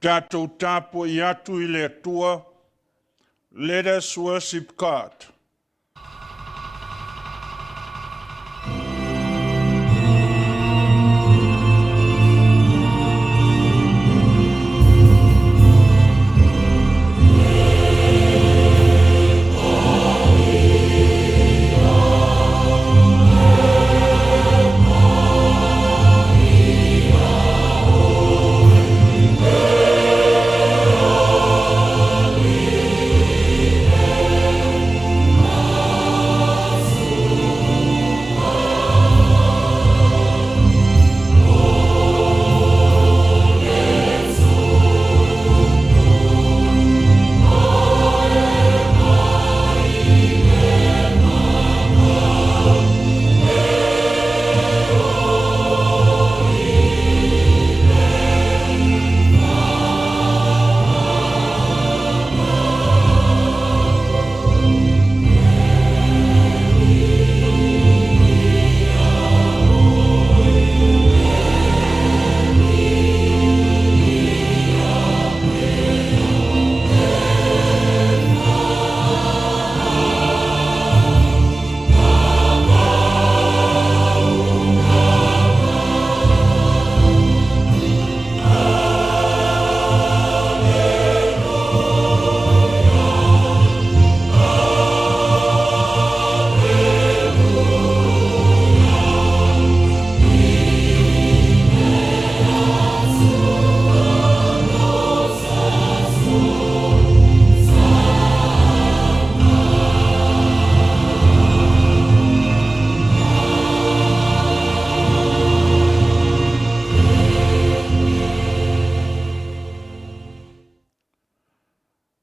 Tatou tapo i atu I le atua. Let us worship God.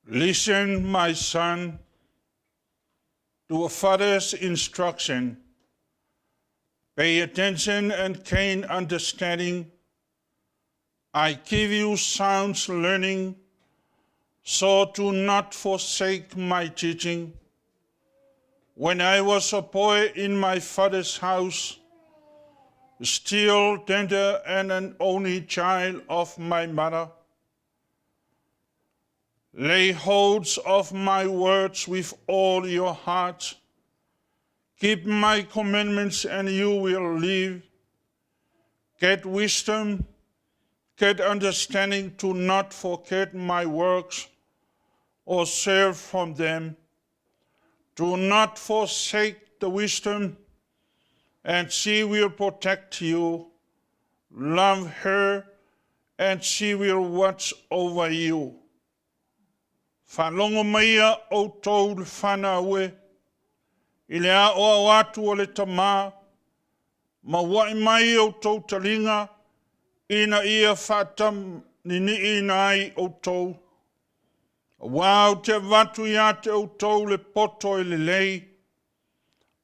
Listen, my son, to a father's instruction. Pay attention and gain understanding. I give you sound learning, so do not forsake my teaching. When I was a boy in my father's house, still tender and an only child of my mother, lay hold of my words with all your heart. Keep my commandments and you will live. Get wisdom, get understanding, to not forget my works or serve from them. Do not forsake the wisdom, and she will protect you. Love her, and she will watch over you. Whanongo maia o tau le whana ue, I lea o watu o le tamā, ma wai mai o tau talinga, ina ia whatam ni ina ai o tau. Wau te watu ia te o tau le poto I le lei,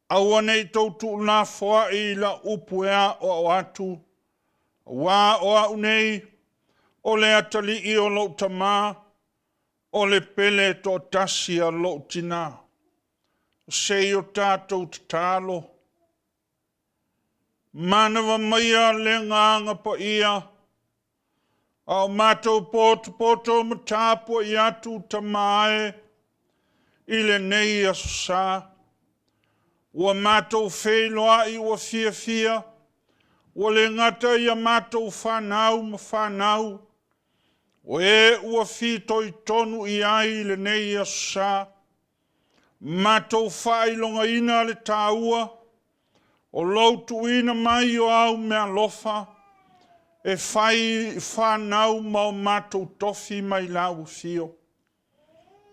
aua nei tau tu na wha I la upu ea o watu, wā o au nei, o le atali I o lo tamā, o le pele to tasi a lo tina. Se o tātou te tālo. Manawa maia le nganga pa ia. Au mātou poto matapo I atu tamae. I le nei a susā. Ua mātou wheloa I ua fia. Ua le ngata I a mātou whanau ma whanau. O ua fitoi tonu I ai le nei a susā. Mātou whailonga ina le tāua. O lautu ina mai o au mea lofa. E whai whanau ma o mātou tofi mai lau fio.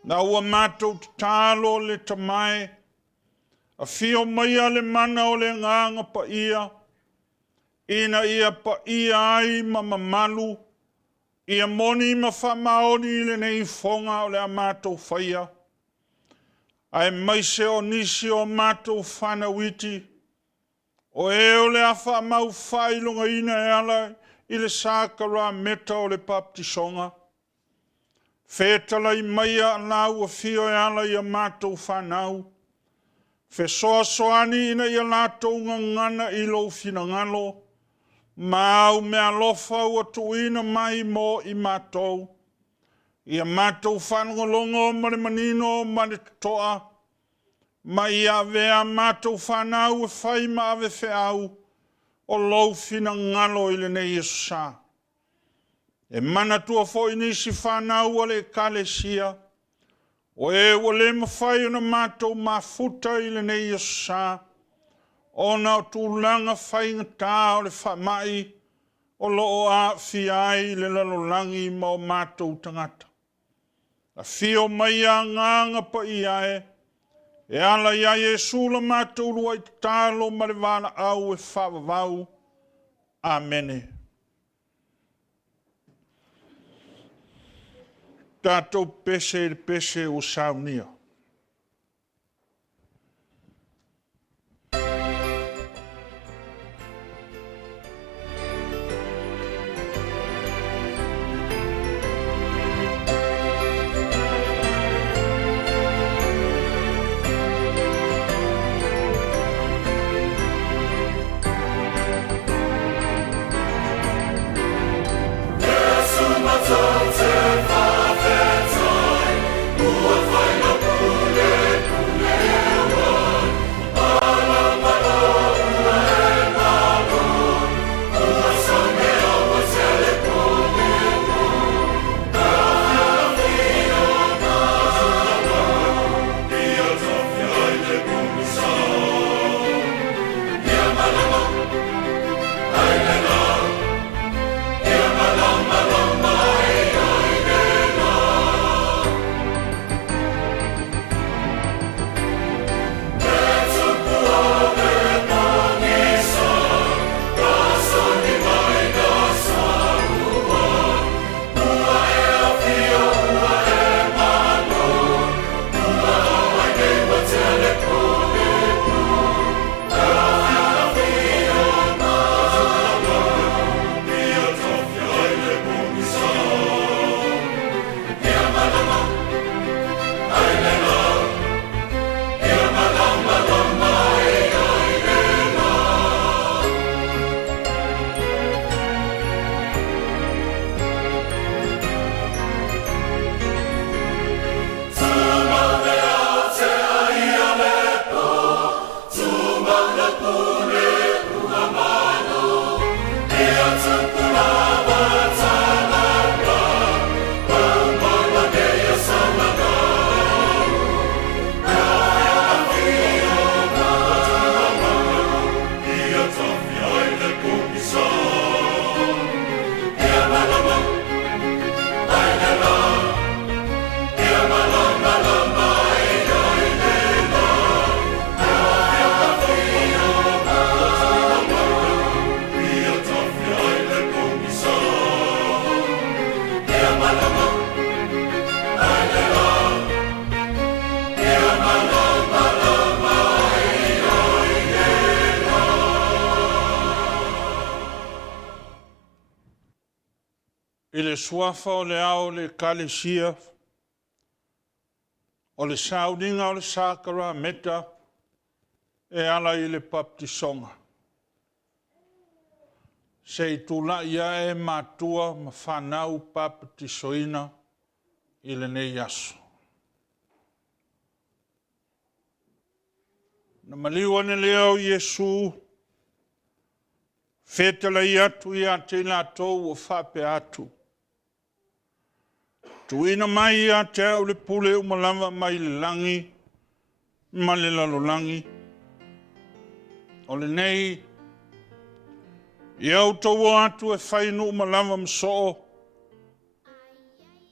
Na ua mātou te tālo le tamae. A fio mai le mana o le nganga pa ia. Ina ia pa ia ai ma mamalu. Ia moni ma whamaoni le nei fonga o le a mātou whaia. Ai mai se o nisi o mātou whanawiti. O o le a whamau whailunga ina e ala I le sākara meta o le baptisonga. Whetala I maia lau a fio e ala I a mātou whanau. Whe soa soani ina I a lātou ngangana I lo fina ngalo. Mau me alofa ua tuina mai mo I mātou. Ia mātou whanongolongo ma le manino ma le toa. Ma ia vea mātou whanau e whai ma ave whiau. O lou fina ngalo I le nei Yesu sa. E mana tua fo inisi whanau o le kalesia. O e o le mawhai o na mātou mafuta I le nei Yesu sa. O na o tūlanga whainga tā o le whamai. O loo a fiai le lalolangi ma o mātou tangata. A fio mai a nganga pa iae. E ala ia Yesu la mātou rua I tālo ma le vana au e whavavau. Amene. Tātou pese o saunia. I le suafa o le ao le kalesia, o le sauninga o le sakara meta, e ala I le baptisonga. Se I tula ia e matua ma whanau baptisoina I le nei aso. Na maliwa ne leo Yesu, fetala I atu I ate la tau o whape atu. Tuina mai I ate au le pule umalama mai le langi, ma le lalolangi. O le nei, I au tau atu e whainu umalama msoo.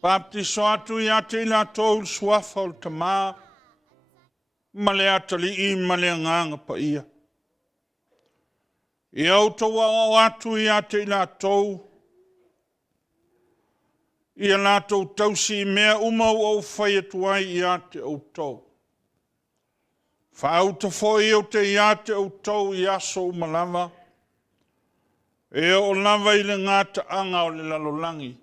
Baptiso atu I ate la tau suafa o le tamaa, ma le atali I ma le nganga pa ia. I au tau au atu I ate la tau, I a lātou tausi I mea umau au whai atuai I ate au tau. Whaauta foi o te I ate au tau I aso umalama, e o lava I le ngata anga o le lalolangi.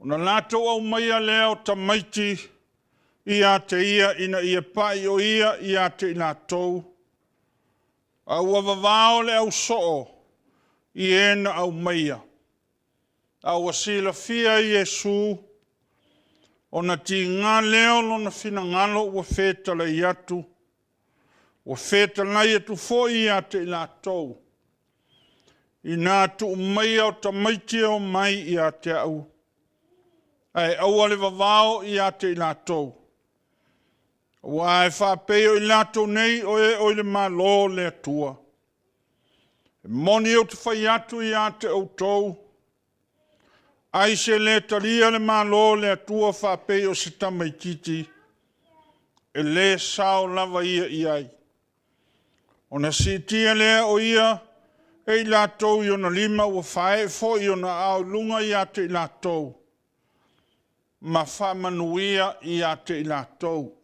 Ona lātou au maia leo ta maiti I ate ia ina ia pai o ia I ate I lātou. Au avavao le au soo i ena au maia. Au asila fia Yesu o na ti ngā leo lo na fina ngalo ua feta la iatu. Ua feta la iatu fo i ate i la tau. I nā tu maia o ta maiti o mai i ate au. Ai au ale vavao i ate i la tau. Ua e whapeo i la tau nei o le malo le atua. Moni o te whai atu i ate au tau. Ai se le talia le malo le atua whapeo se tamaititi. E le sao lava ia i ai. O na sitia lea o ia, e i la tau i ona lima ua whae fo i ona au lunga i ate i la tau. Ma wha manuia i ate i la tau.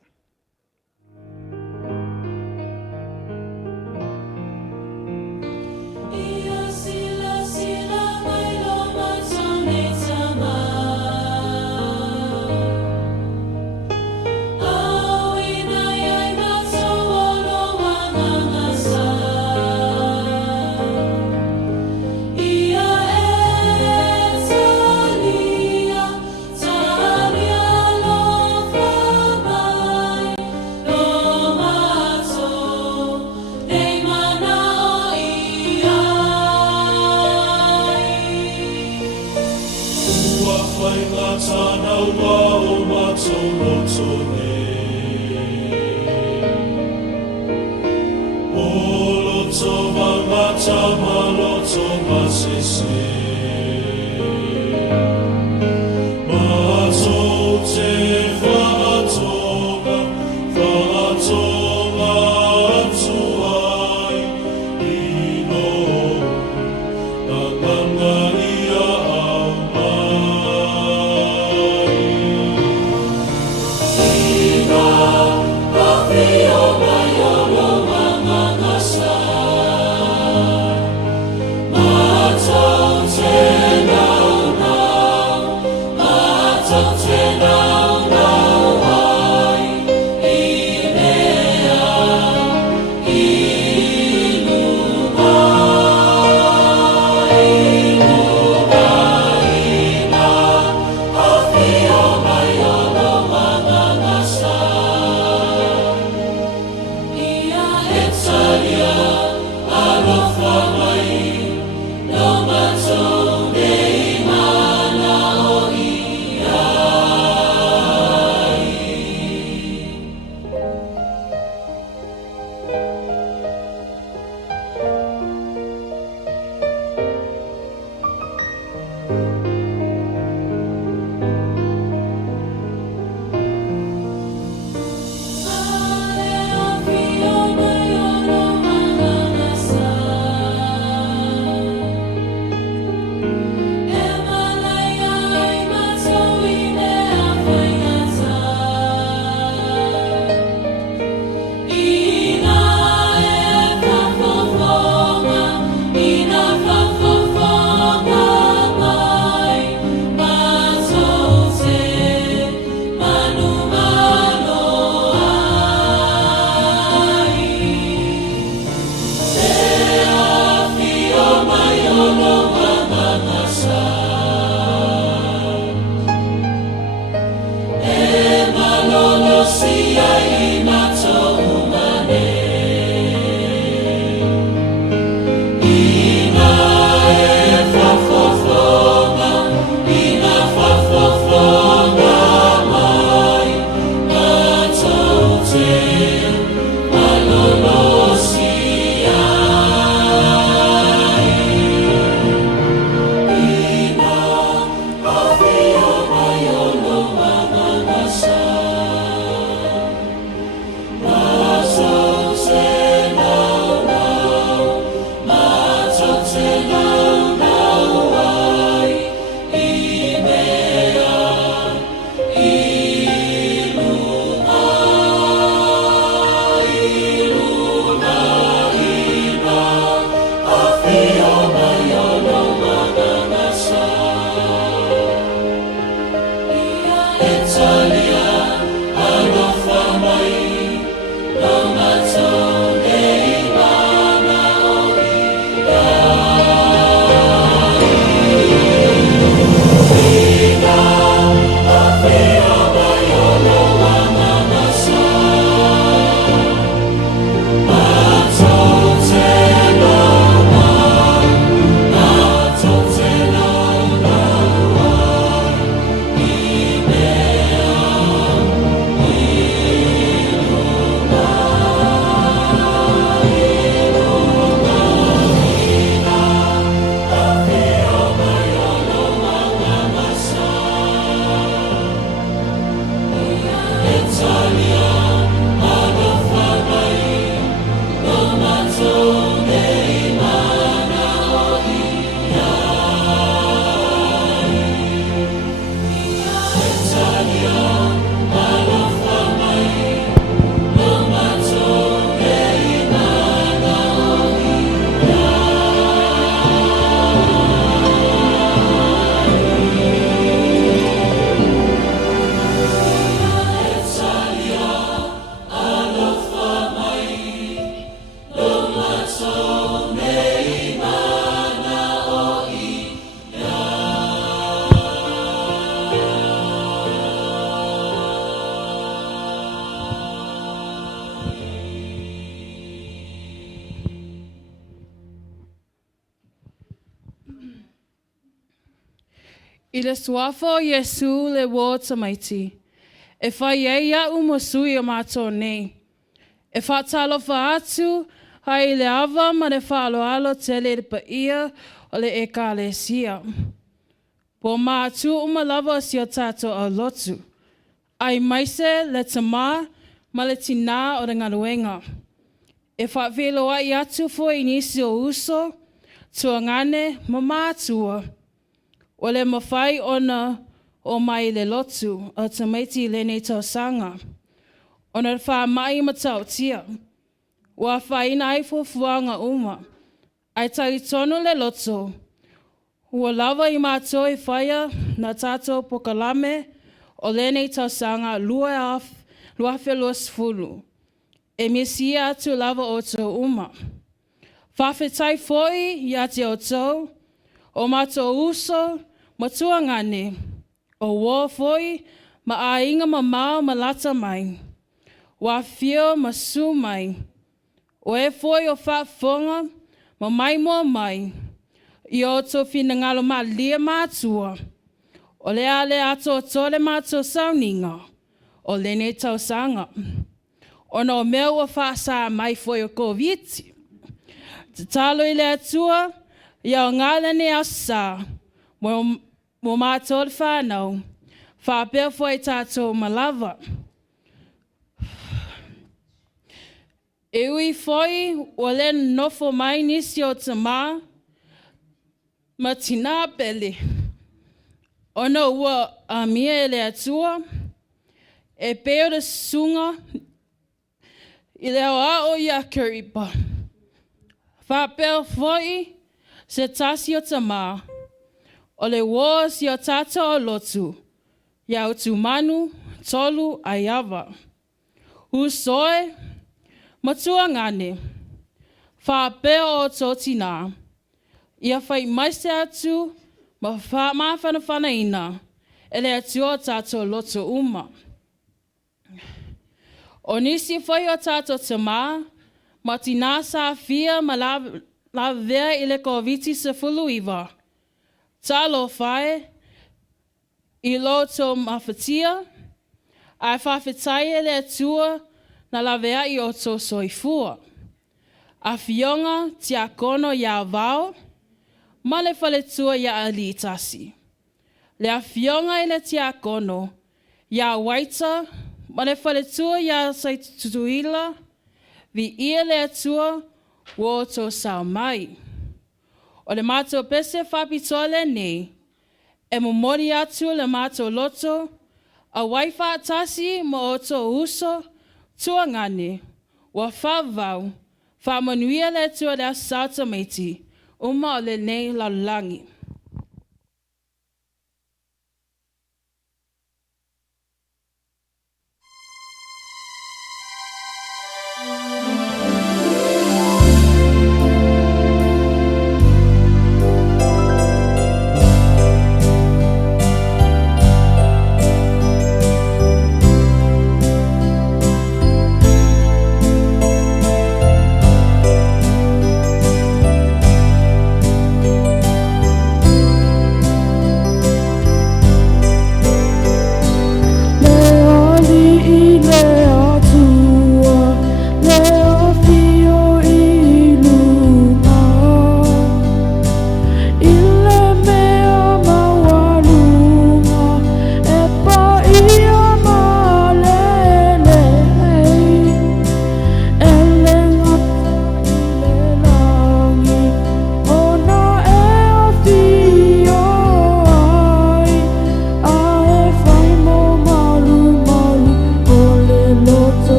I le suafa o Yesu le wō tamaiti. E whai ei a umasui o mātou nei. E whātalofa atu hai le ava ma le whaaloalo te le pa ia o le ekalesia. Po mātu umalava si o tātou au lotu. Ai maise le tamā ma le tina o le ngaruenga. E whaaweloa i atu fo i nisi o uso, tua ngane ma mātua. O le mawhai ona o mai le lotu, o tamaiti le nei tau sanga. Ona le wha mai ma tau tia. Wa whaina ai fuanga uma. Ai tari tonu le lotu. Ua lava i mātua i whaia na tātou pokalame o le nei tau sanga lua whelua sifulu. E mesia atu lava o tau uma. Whawhetai foi i ati o tau, o mātua uso, matua ngane, o wā foi, ma a inga ma mao ma lata mai, wā whio ma su mai, o e foi o whaafonga, ma mai mua mai, i o tō whina ngalo ma lia mātua, o le ale ato o tōle mātua sauninga, o le nei tau sanga. O no mea ua whaasa mai foi o koviti. Te talo i le atua, ia o ngāle ne asa, mo mātou le whānau, whāpea foi tātou malava. E ui foi, o le nofo mai nisi o tamā, ma tina pele. O no ua a mia e le atua, e peo le sunga, i leo a o ia kiripa. Whapea foi se tasi o tamā, o le wā si o tata o lotu, ia o tu manu, tolu a iawa. Husoe, matua ngane, whapea o tōtina, ia whai maise atu, ma whana ina, e le atu o tata o lotu uma. O nisi whai o tātou tamā, ma tina sa fia ma la vea i le koviti se fulu iwa. Talo whae, i lo tō mawhatia, ai whawhetai e le atua na la vea i o tō soifua. A fionga tia kono ia vau, ma le whaletua ia ali tasi. Le a fionga i le tia kono, ia waita, ma le whaletua ia sai tutuila, vi ia le atua wo tō sao mai. O le mātou pese whapitoa nei, e momori atu le mātou loto, a waifa atasi mo o tō uso, tua ngane, wa whavau, whamanuia le atua le asau tamaiti, uma o le nei lalangi.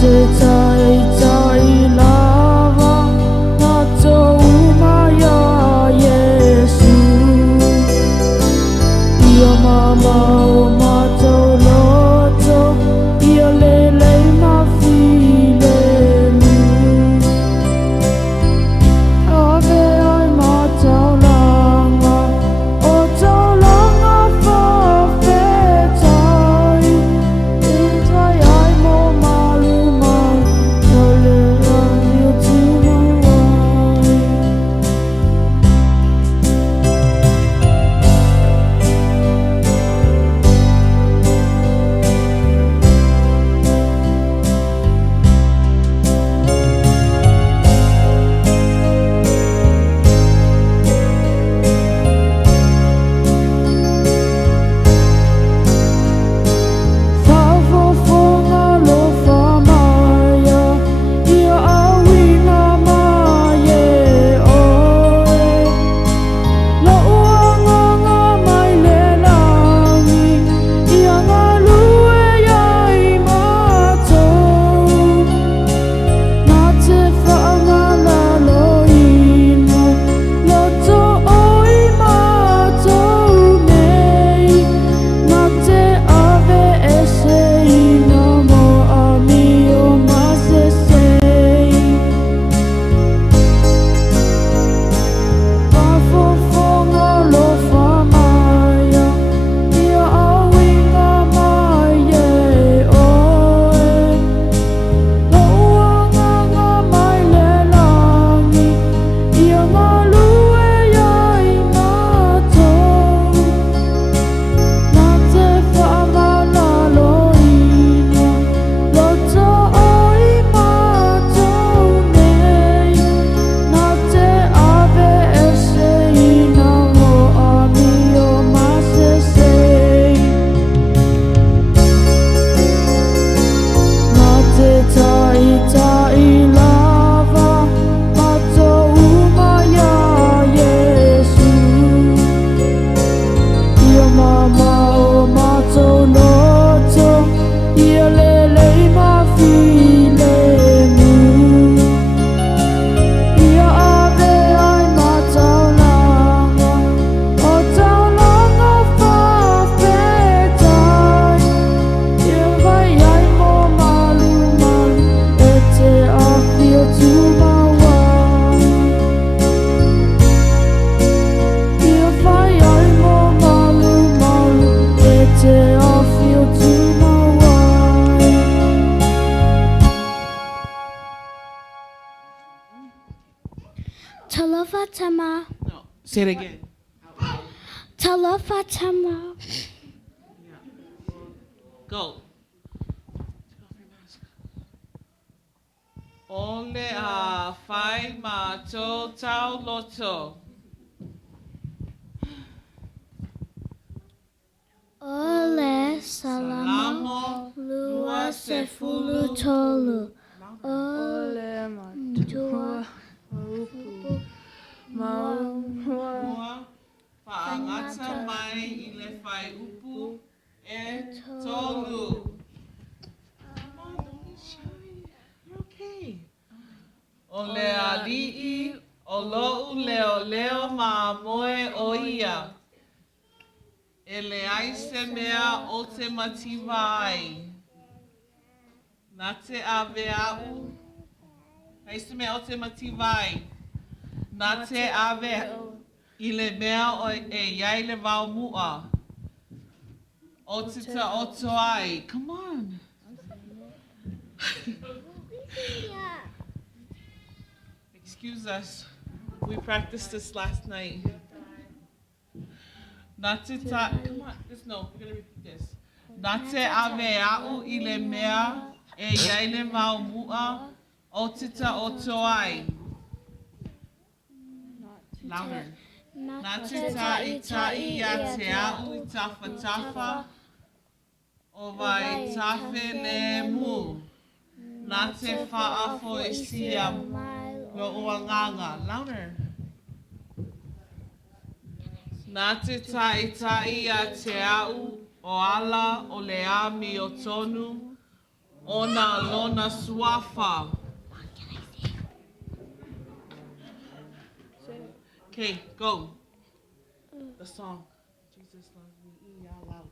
te tai tai lava na tō umaya Yesu. Ia mama o mātou loto, ia lelei mawhile mu. Ave ai mātou langa, o tau langa whawhetai. E tai ai mō malu mai, tau le rangi o tūma wai. Whawhawhonga lo whamaya, ia awina mai e oe. La uanganga mai le langi, ia ngā lue iai mātou. Nā te whaangala loina, loto oi mātou nei. Nā te ave eseina mo ami o masesei. Whawhawhonga lo whamaya, ia awinga mai e oe. La uanganga mai le langi, ia ngā lue iai mātou. Nā te whaamala loina, loto oi mātou nei. Nā te ave eseina mo ami o masesei. Nā te tai tai lava, mātou umaya Yesu. Ia mama o mātou loto, ia lelei mawhile mu. Ia ave ai mātou langa, o tau langa whawhetai. Ia vai ai mō malu malu, e te awhi o tūma wai. Ia vai ai mō malu malu, e te awhi o tūma wai. Talofa tama, No, say it again. talofa tama. Go. Ole a whai mātou tau loto. Ole salamo, lua se fulu tolu. Ole matua, upu, maua, Whaangata mai I le whai upu e tolu. Come on, don't be shy. You're okay. O le ali'i, o lo'u leo leo ma moe o ia. E le aise mea o te mativa ai. Nā te ave au. Aise mea o te mativa ai. Nā te ave I le mea o e iai le wau mua. O te ta oto ai. Come on. Excuse us. We practiced this last night. Nā te ta... Come on. No, we're going to repeat this. Nā te ave au I le mea e iai le wau mua. O te ta oto ai. Louder. Nā te tai a te au I tafa tafa, o vai tafe le mu. Nā te whaafo I sia lo uanganga. Louder. Nā te tai a te au o ala o le ami o tonu, Ona lona suafa. Okay, go. The song. Jesus loves me. Out loud.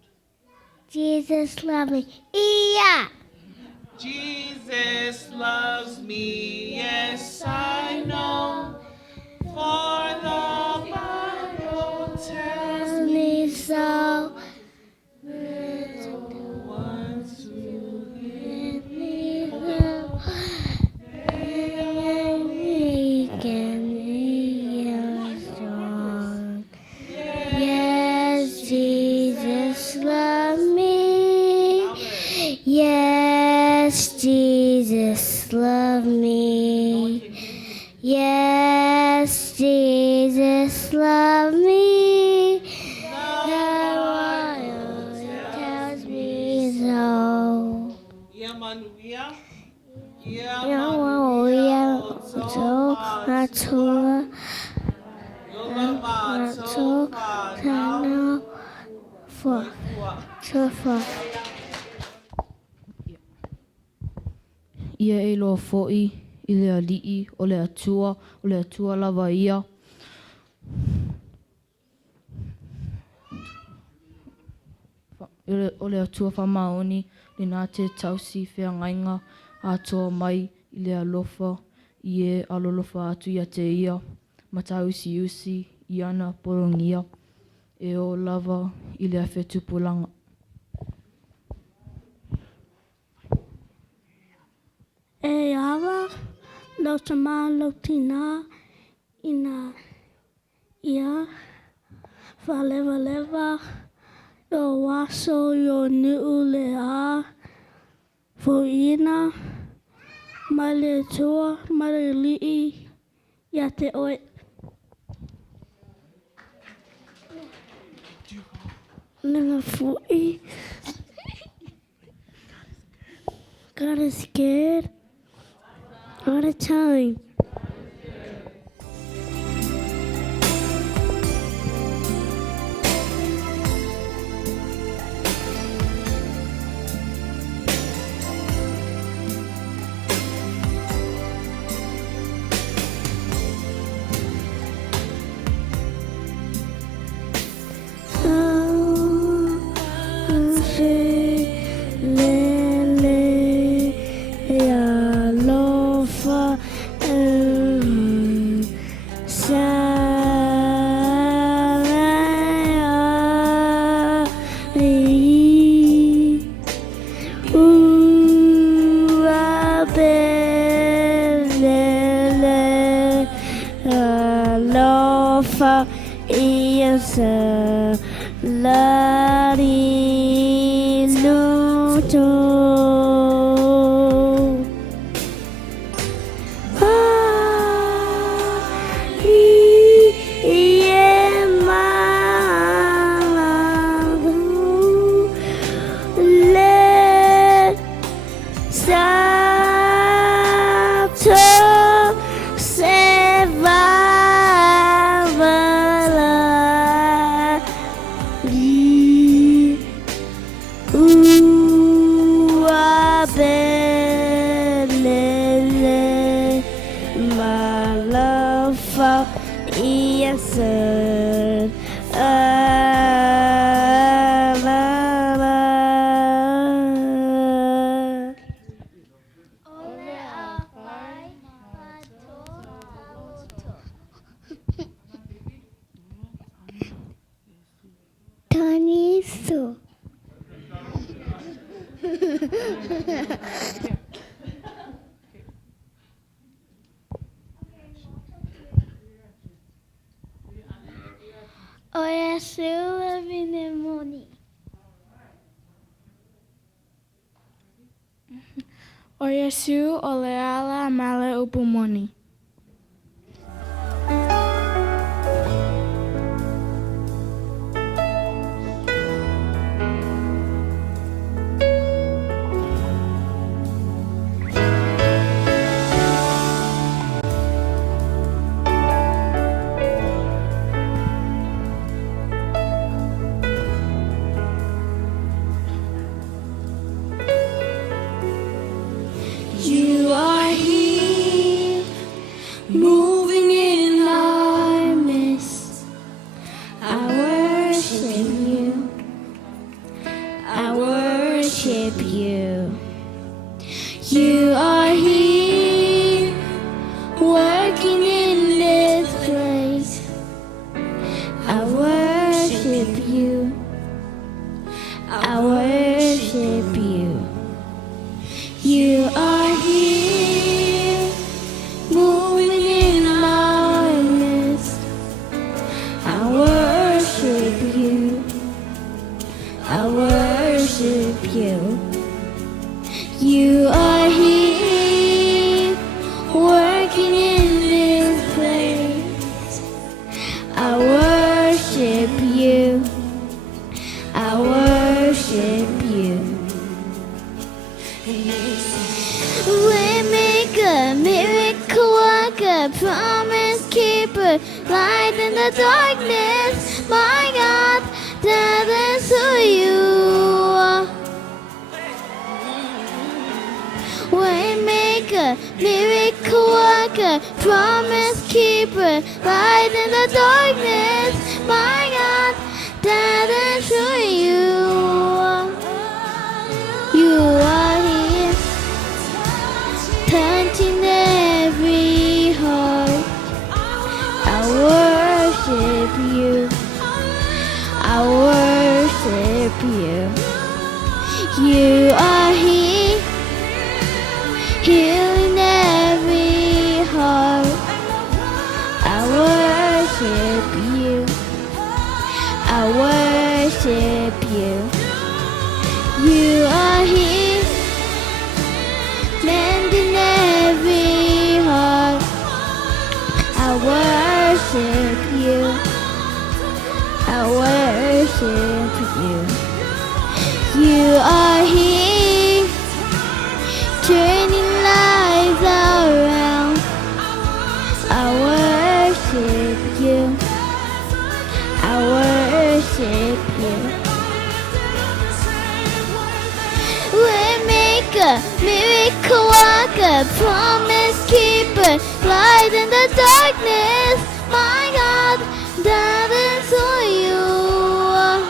Jesus love me. Yeah. Jesus loves me, yes I know, for the Bible tells me so. once to give me Yes, Jesus love me. Yes, Jesus love me. Yes, Jesus love me. The Bible tells me so. Yamanuia. Ia e loa fo'i I le ali'i o le atua lava ia. O le atua whamaoni, le nā te tausi whiangainga atoa mai I le alofa, I e alolofa atu ia te ia, mata usi usi, I ana porongia, e o lava I le awhetupulanga. E awa, lo tama, lo tina, ina, ia, leva leva, yo waso, yo niu le a, fo ina, male tua, male li'i, ia te oe. Nanga fui. God is scared. All the time. O Yesu o le ala male upumoni. a promise keeper, light in the darkness. My God, that is who you are. Waymaker, miracle worker, promise keeper, light in the darkness. My God, that is who you are. You are here, touching every heart. I worship you. I worship you. You are here, healing every heart. I worship you. I worship you. You are here, mending every heart. I worship you. I worship you. You are here, turning lives around. I worship you. I worship you. Waymaker, miracle worker, promise keeper, light in the darkness. My God, that is who you are.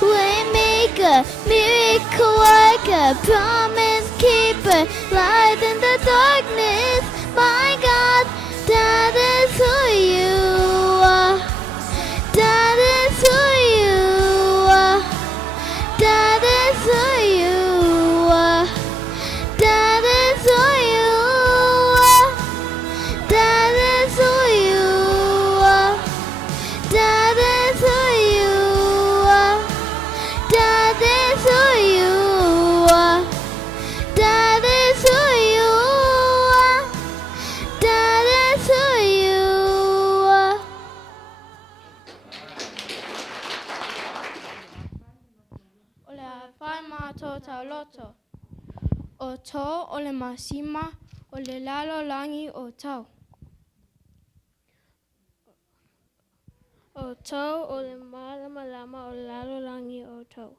Waymaker, miracle worker, promise keeper, light in the darkness. My God, that is who you are. That is who you are. That is who you are. That is who you are. That is who you are. That is who you are. That is who you are. That is who you are. That is who you are. O le awhai mātou tau loto. O tō o le masima o le lalo langi o tau. O tō o le malama lama o le lalo langi o tau.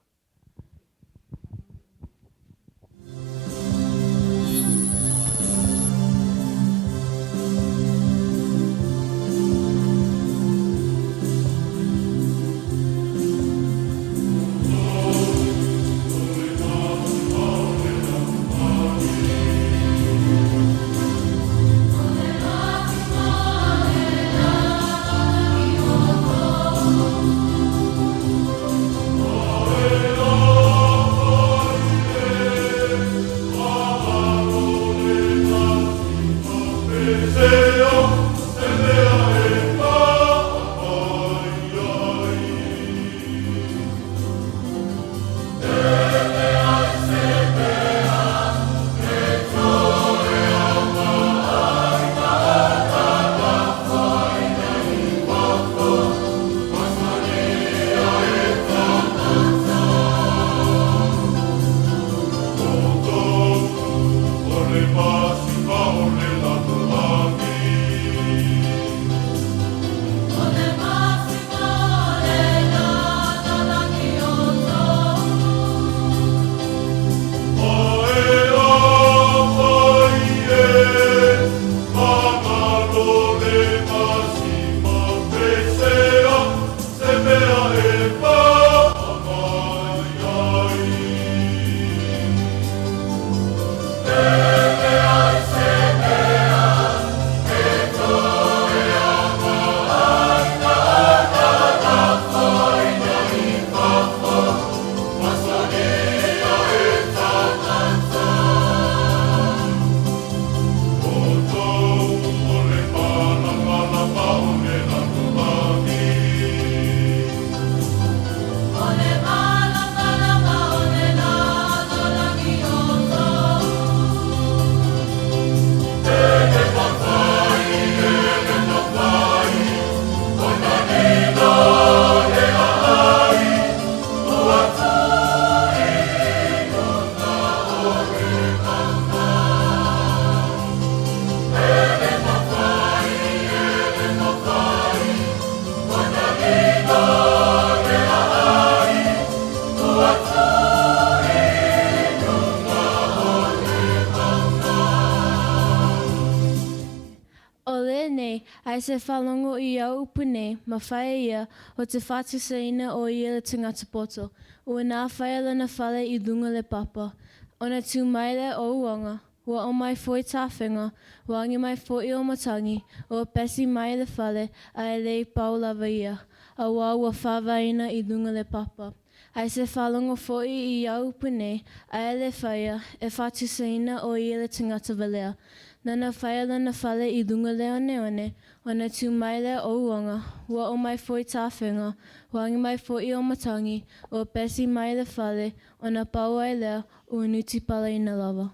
Amen. Ai se whalongo I au upu nei, ma whae ia o te whātusaina o ia le tangata poto. Ua nā whae lana whale I lunga le papa. Ona tū maile o uanga, ua o mai foi tāwhenga, ua angi mai foi o matangi, ua pesi mai le whale a e lei pau lava ia, a ua whawaina I lunga le papa. Ai se whalongo foi I au upu nei, a e le whaia e whātusaina o ia le tangata valea. Nana whaia lana whale I lunga le one, ona tū maile o uanga, ua o mai foi tāwhenga, ua angi mai foi o matangi, ua pesi mai le whale, ona pau ai lea, ua nuti pala ina lava.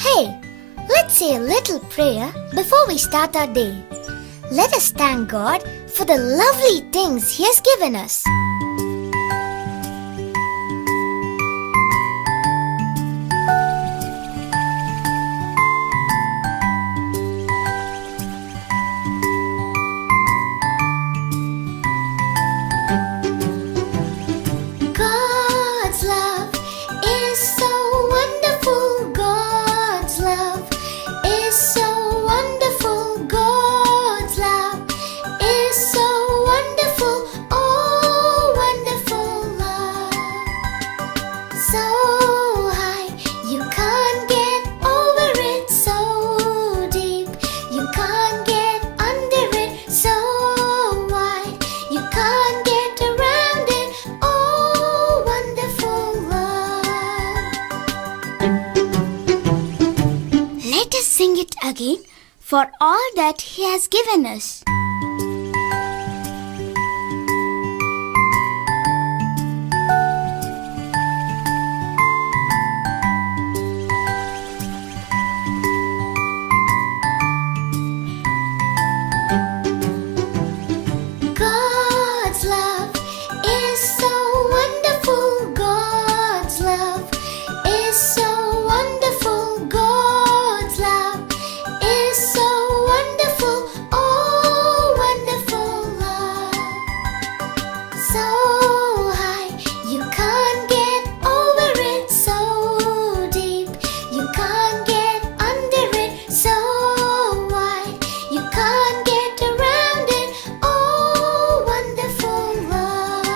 Hey, let's say a little prayer before we start our day. Let us thank God for the lovely things He has given us. God's love is so wonderful. God's love is so wonderful. God's love is so wonderful. Oh, wonderful love. So high, you can't get over it. So deep, you can't get under it. So wide, you can't get around it. Oh, wonderful love. Let us sing it again for all that He has given us. God's love is so wonderful. God's love is so wonderful. God's love is so wonderful. Oh, wonderful love. So high, you can't get over it. So deep, you can't get under it. So wide, you can't get around it. Oh, wonderful love.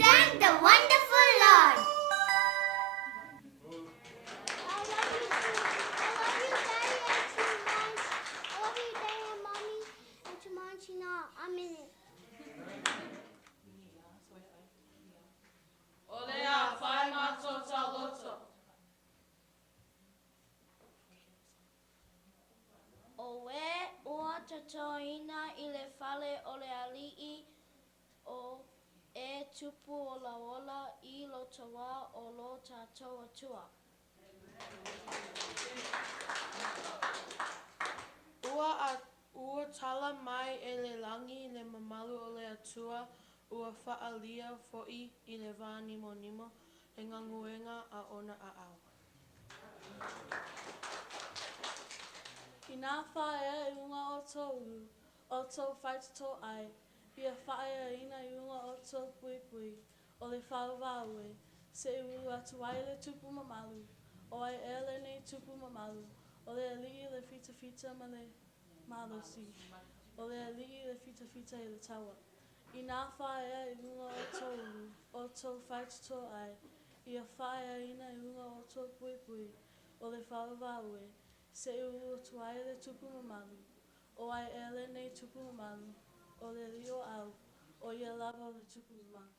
Thank the wonderful Lord. I love you, Daddy and Mommy, and Tumanchina. I'm in it. Olea whae mātou tā loto. O we ua tatoina I le whale o le alii o e tupu o la ola I lo tawa o lo tātou atua. Ua tala mai e le langi le mamalu o le atua, ua whaalia fo'i I le wānimo nimo, le nganguenga a ona a au. I nā whaea I unga o tō ulu, o tō whaitato ai, ia whaea ina I unga o tō pui pui, o le whauwaue, se I ulu atu ai le tupu mamalu, o ai ele nei tupu mamalu, o le alii le fita fita ma le malosi, o le alii le fita fita I le tawa. I nā whaea I unga o tō ulu, o tō whaitato ai, ia whaea ina I unga o tō pui pui, o le whauwaue, se I ulu atu ai le tupu mamalu, o ai ele nei tupu mamalu, o le lio au, o ia lava o le tupu mamalu.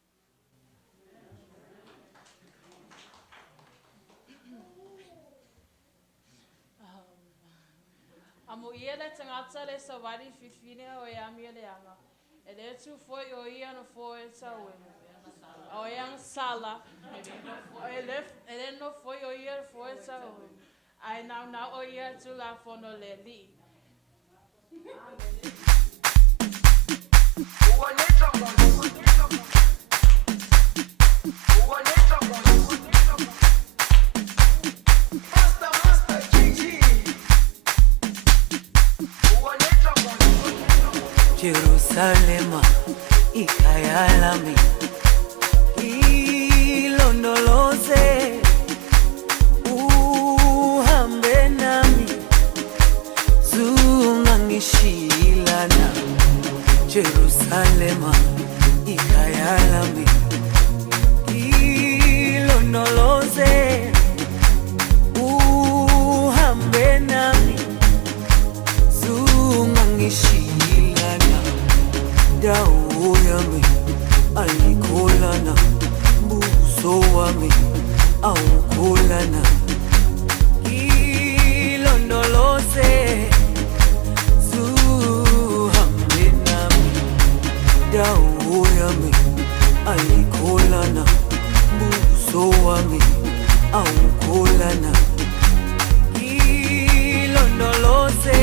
Amo ia le tangata le sawari whiwhine o e amia le anga. E le tu foi o ia no foi sa we. O yang sala. Ele no foi o ia foi sa we. Ai now o ia tu la fono le li. Jerusalema ikayalami ilondoloze uhambe nami zungangishilana Jerusalema ikayalami ilondoloze uhambe nami zungangishilana dawo yami alikholana buso wami awukholana ilondoloze zuhambe nami dawo yami alikholana buso wami awukholana ilondoloze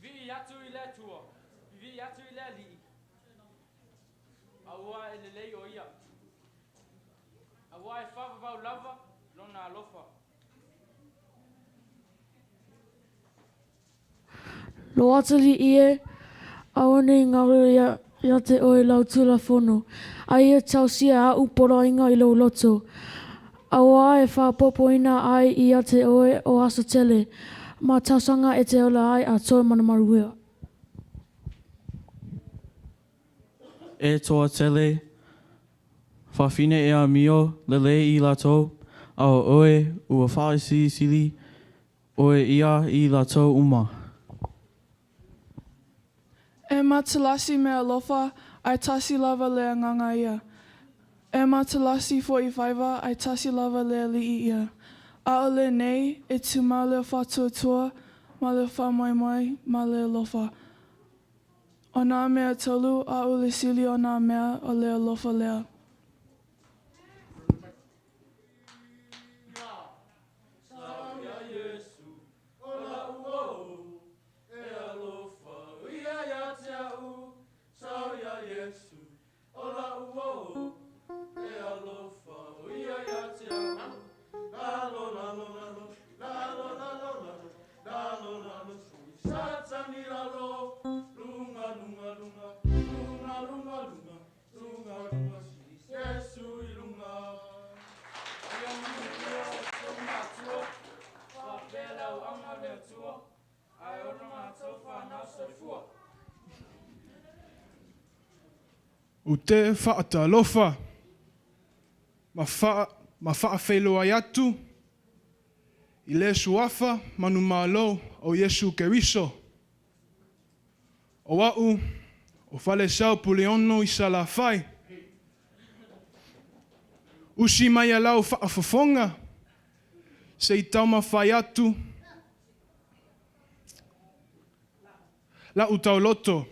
Vivi yatu ile tua. Vivi yatu ile li. Awa ele le oia. Awa e fava va lava lona alofa. Lo atali ie aone ngawe ya te oe lau tula fono. Ai tausia a upora inga I lo loto. Awa e whapopoina ai I te oe o aso tele. Ma tausanga e te ola ai a toi mana maruhea. E toa tele, whawhine e a mio, lele I lato, au oe, ua whaisi sili, oe ia I lato uma. E matalasi me alofa, ai tasi lava le nganga ia. E matalasi 45 ai tasi lava le li ia. A ole nei, e tu ma le whatuatua, ma le whamaimai, ma le alofa. O nā mea tolu, a ule sili o nā mea o le alofa lea. O te whaatalofa, ma whaawhelo ai atu, I le suafa manu malo o Yesu Keriso. O au, o fale sau puleono I sala fai. Usi mai alau whaafafonga, se I tauma fai atu, la utau loto.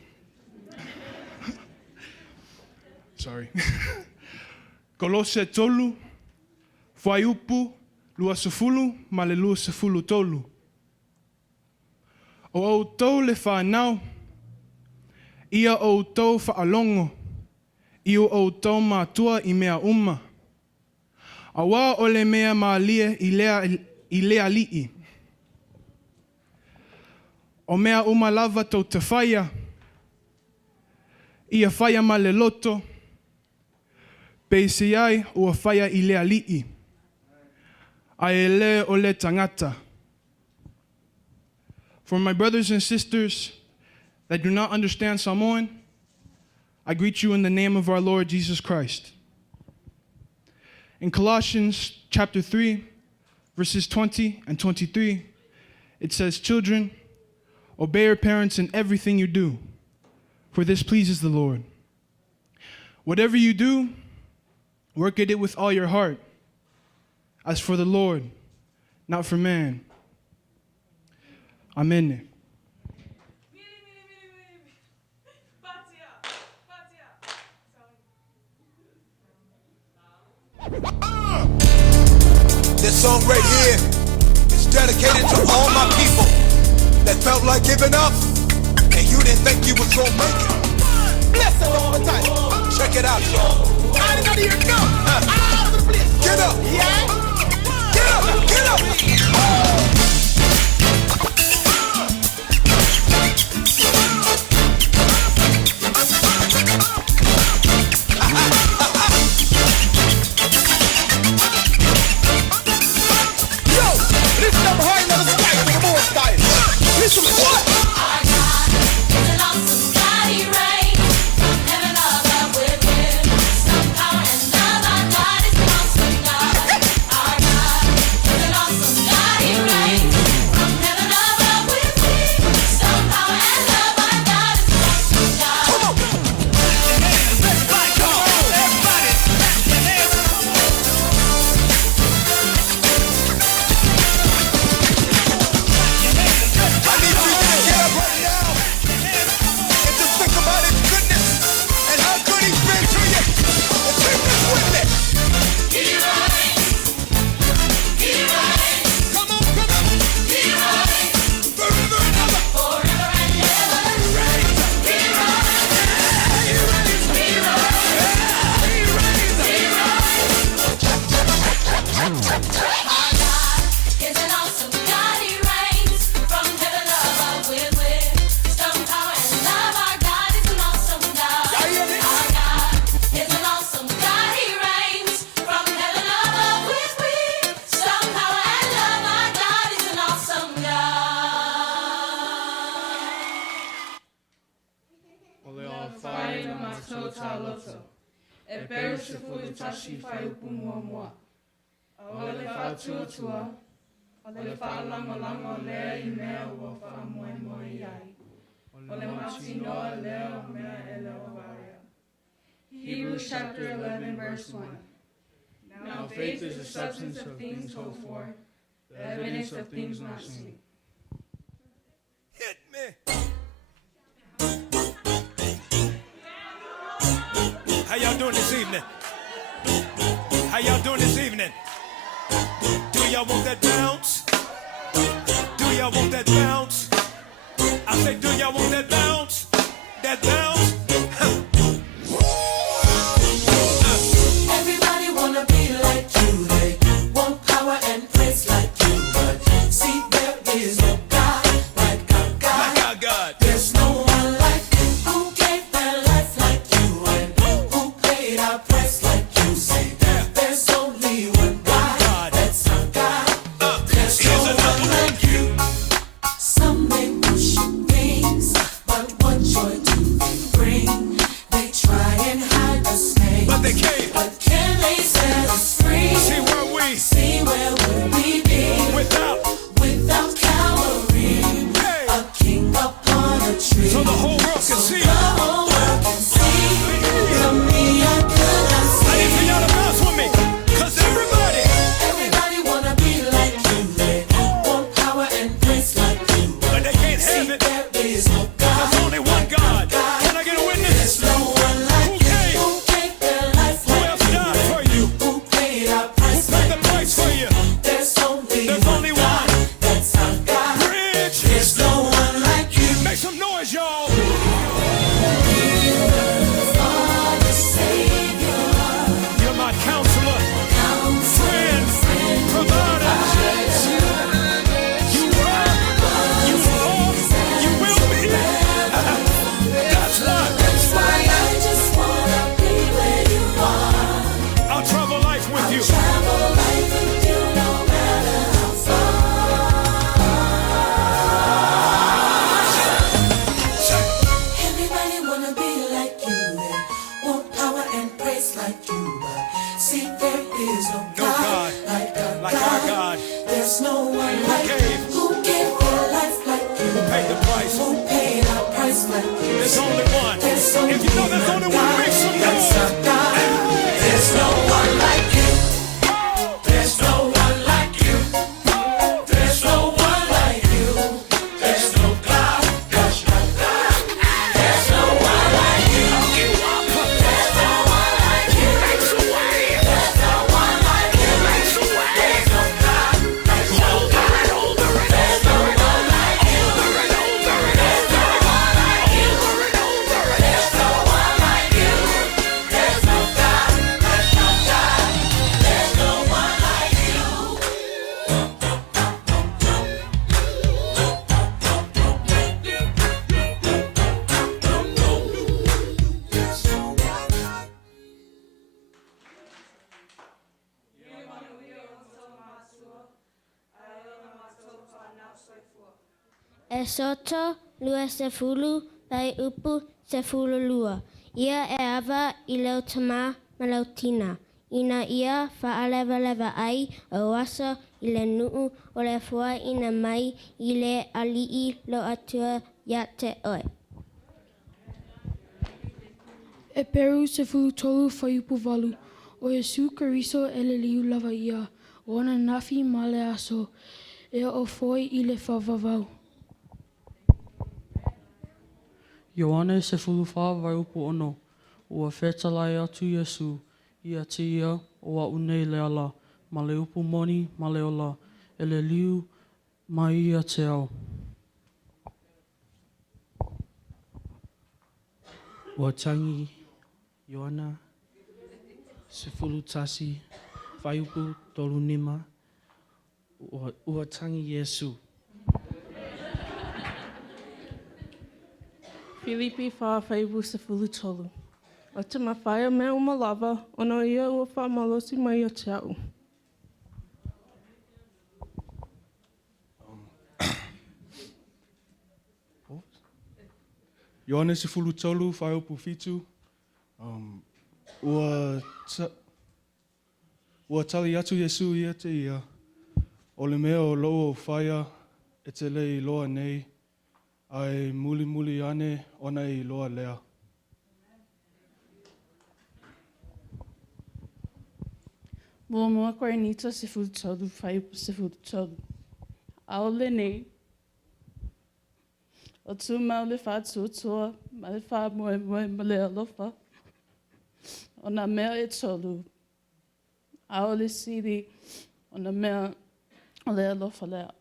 Sorry. Kolose tolu, fai upu, lua sefulu, ma le lua sefulu tolu. O outou le whanau, ia outou whaalongo, i o outou mātua i mea uma. Awa o le mea maalia i lea li'i. O mea uma lava tau te whaia, ia whaia ma le loto, peisi ai ua whaia i lea li'i. A e le o le tangata. For my brothers and sisters that do not understand Samoan, I greet you in the name of our Lord Jesus Christ. In Colossians chapter 3, verses 20 and 23, it says, "Children, obey your parents in everything you do, for this pleases the Lord. Whatever you do, work at it with all your heart, as for the Lord, not for man." Amen. This song right here is dedicated to all my people that felt like giving up and you didn't think you was gonna make it. Bless them all the time. Check it out, y'all. I didn't hear it go. All over the place. Get up. Yeah. Get up. Get up. Listen, what? Our God is an awesome God, He reigns from heaven above with wisdom, power, and love. Our God is an awesome God. Our God is an awesome God, He reigns from heaven above with wisdom, power, and love. Our God is an awesome God. Come on. Everybody, come on. Everybody, clap your hands. I need you to get up right now and just think about His goodness and how good He's been to you. And sing this with me. He reigns. He reigns. Come on, come on. He reigns. Forever and ever. Forever and ever. He reigns. He reigns. He reigns. He reigns. He reigns. Our God is an awesome God. He reigns from heaven above with wisdom, power, and love. Our God is an awesome God. Our God is an awesome God. He reigns from heaven above with wisdom, power, and love. Our God is an awesome God. Ole o whai na mātou tā loto, e peru se fui tashi whai upu mua mua. Ole whātuatua, ole whālangolango lea I mea ua whāmoemoe ai. Ole mati noa leo mea e leo varia. Hebrews chapter 11 verse 1. Now faith is the substance of things hoped for, the evidence of things not seen. Hit me. How y'all doing this evening? How y'all doing this evening? Do y'all want that bounce? Do y'all want that bounce? I say, do y'all want that bounce? That bounce? Everybody wanna be like you. They want power and praise like you. But see, there is no God like our God. Like our God. There's no one like who gave their life like you and who paid our price like you. See, there's only one God. That's our God. There's no one like you. Some may worship things, but what joy do they bring? They try and hide the snake, But they can't. but can they set us free? See where we See where would we be without. without Calvary? Hey. A king upon a tree. So the whole world can see. The whole world can see. From me I could not see. I need for y'all to bounce with me. Cause everybody. Everybody wanna be like you. They want power and praise like you. But they can't have See, it. there is no God. There's only one God. Can I get a witness? There's no one like Who came? who gave their life Who like else died for you? who paid our Who price paid the like price for you? There's only There's only one There's no one like you. Who gave their life like you? Who paid the price? Who paid our price like you? There's only one. There's only if you know there's only one, make some noise. There's no one like you. There's no one like you. There's no one like you. There's no God. There's no God. There's no one like you. There's no one like you. There's no one like you. There's no God. There's no God. There's no one like you. There's no one like you. There's no one like you. There's no God. There's no God. There's no one like you. E soto lua sefulu lai upu sefulu lua. Ia e ava I leo tama ma leo tina. Ina ia fa'aleva ai o wasa I le nuu o le fua ina mai I le ali'i lo atua ia te oe. E peru se fulu tolu whaiupu walu. O Jesu Kariso e le liu lava ia. O ana nafi ma le aso. E o foi I le whawawau. Ioane se fuluwha waiupu ono. Ua whetalai atu Yesu. Ia te ia o a unei le ala. Ma le upu moni ma le ola. E le liu mai ia te au. Ua tangi Ioana se fulu tasi whaiupu tolu nima. Ua tangi Yesu. Filipi wha whaibu se fulu tolu. O te mawhaia mea o malawa, ono ia ua wha malosi mai o te au. Ioane se fulu tolu whaiupu fitu. Ua tali atu Yesu ia te ia. O le mea o loo o whaia e te lei loa nei. Ai muli ane ona I loa lea. Mua mua koe nita se fulu tolu, whaiupu se fulu tolu. Ao le nei. O tū mau le wha tūtua, ma le wha moe ma le alofa. O na mea e tolu. Ao le siri, o na mea o le alofa lea.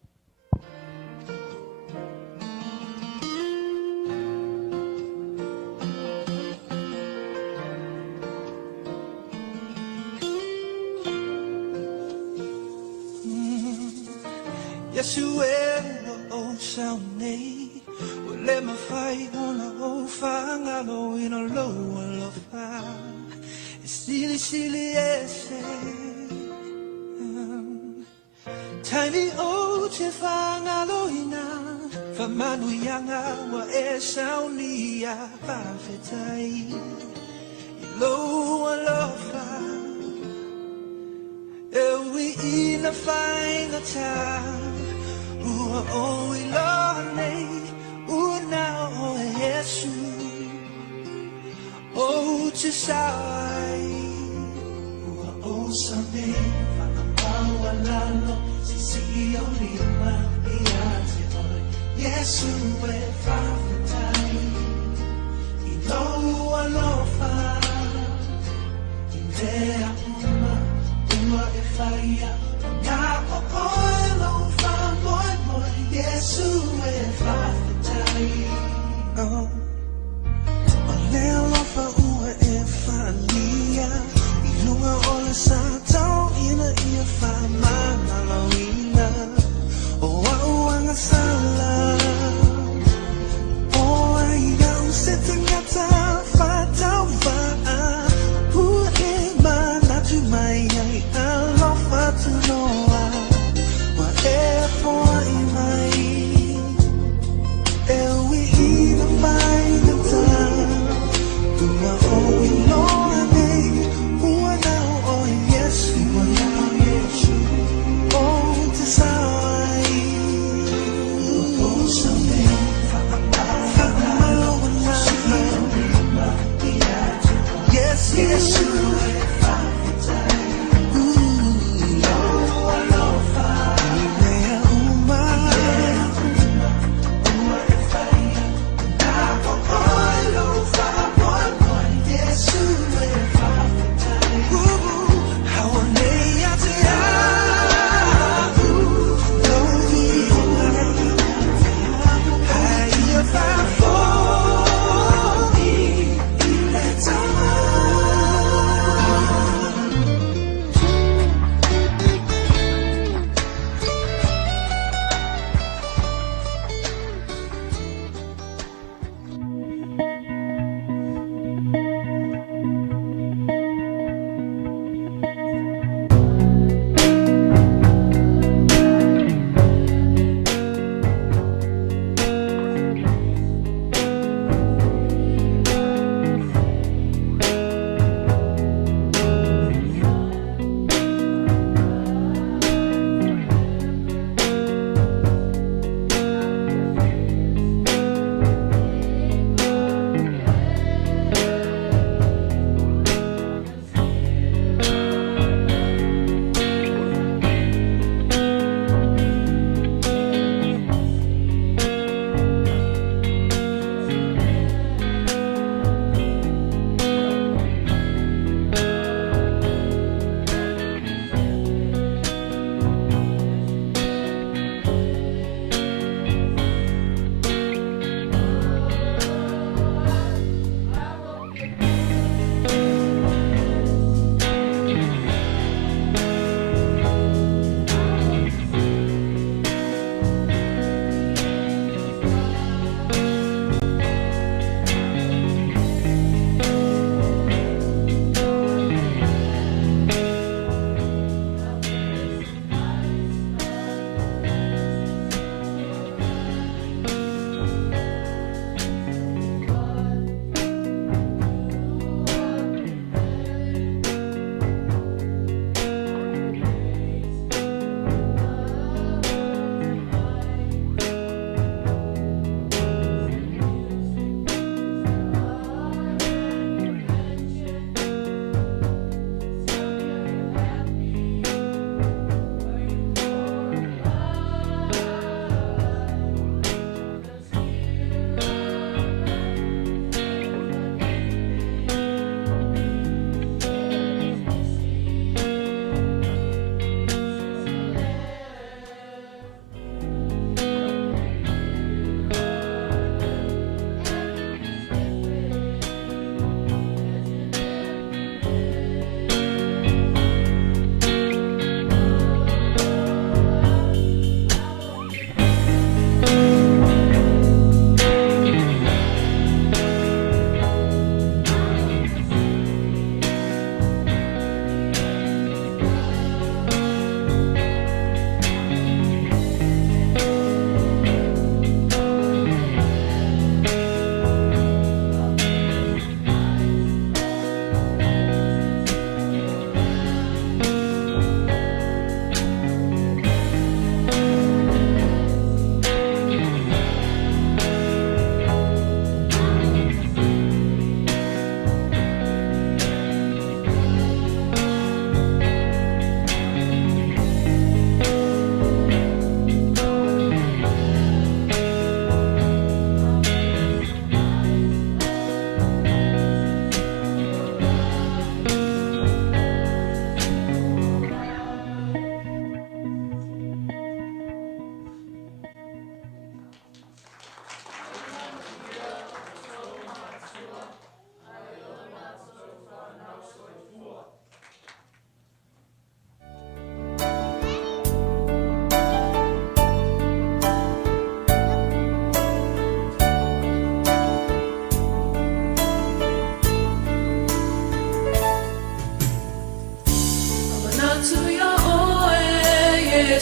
Yesu e o sao nei. Ua le mawhai ona o whangalo ina loa lofa. E sili e se. Taimi o te whangalo ina. Whamanu ianga wa e sao ni a whawhetai. I loa lofa. E ui ina whainga tā. Ua o I loa nei. Ua na o e Yesu. O te sai. Ua o sa nei. Whanamau alalo. Sisi o lima. Ia te oi. Yesu e whawhetai. I loa lofa. I mea uma. Ua e whaia. Ngā o oe lofa. Moi. Yesu e whawhetai. O lea lofa ua e whania. I lunga o le sātau ina ia whamana lauina. O auanga sala.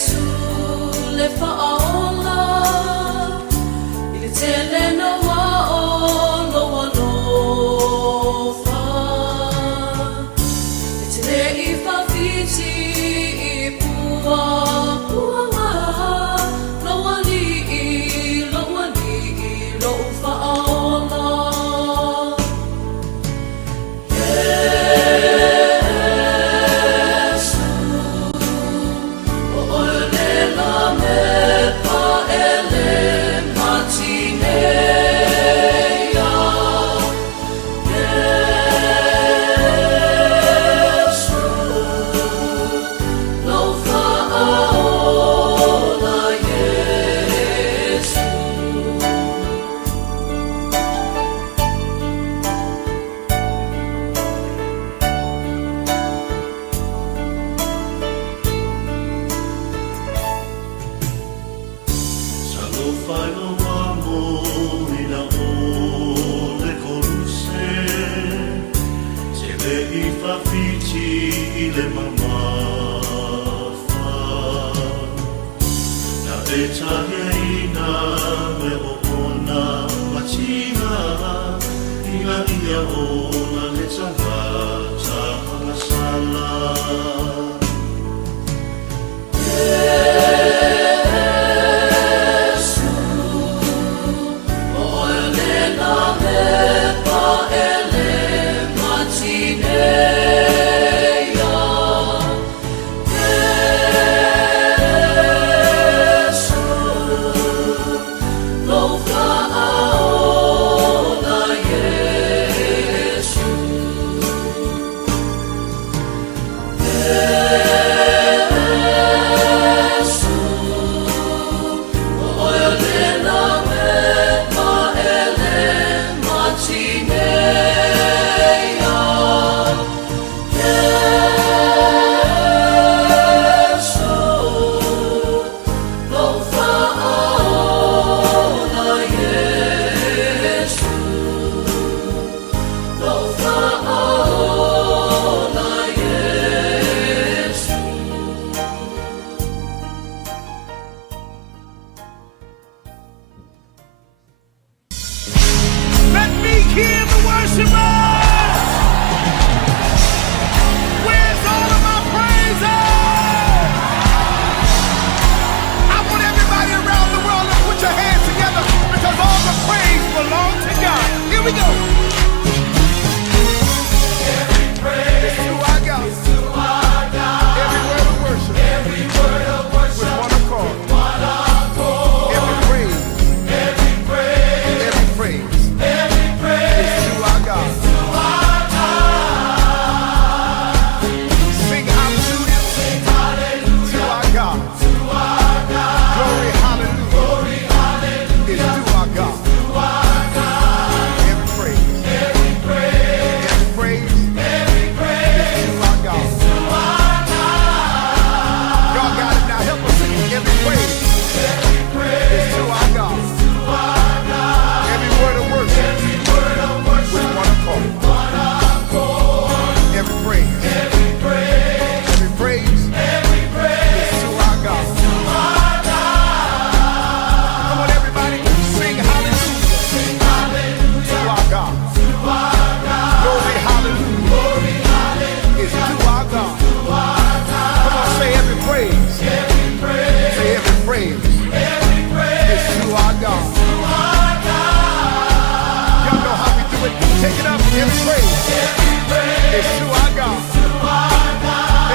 Yesu le fa'aola I le tele no wa'olo alofa E te I whawhiti I pua loa li'i lo fa'aola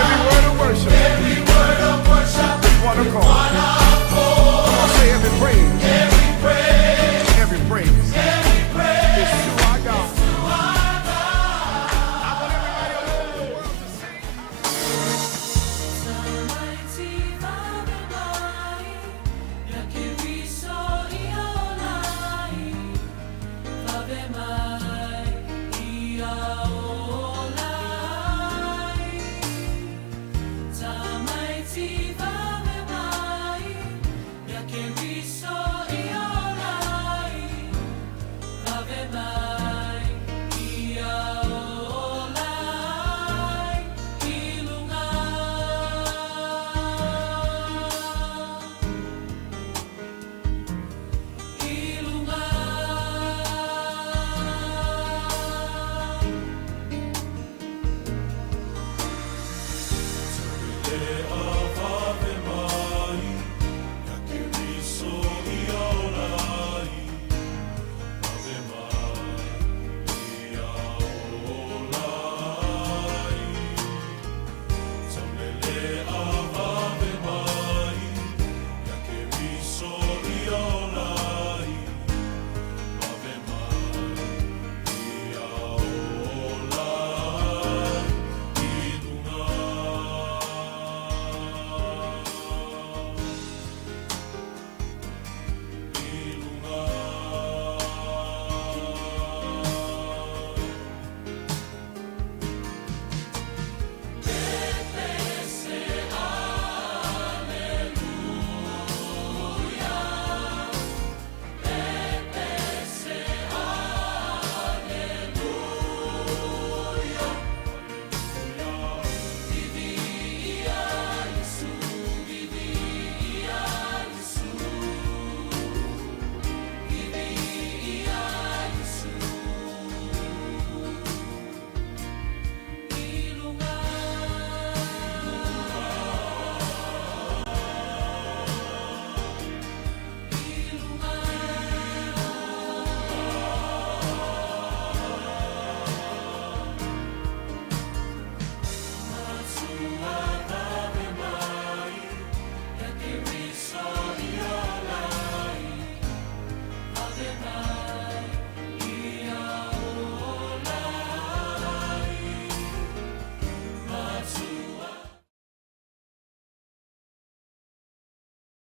Every word of worship. With one accord.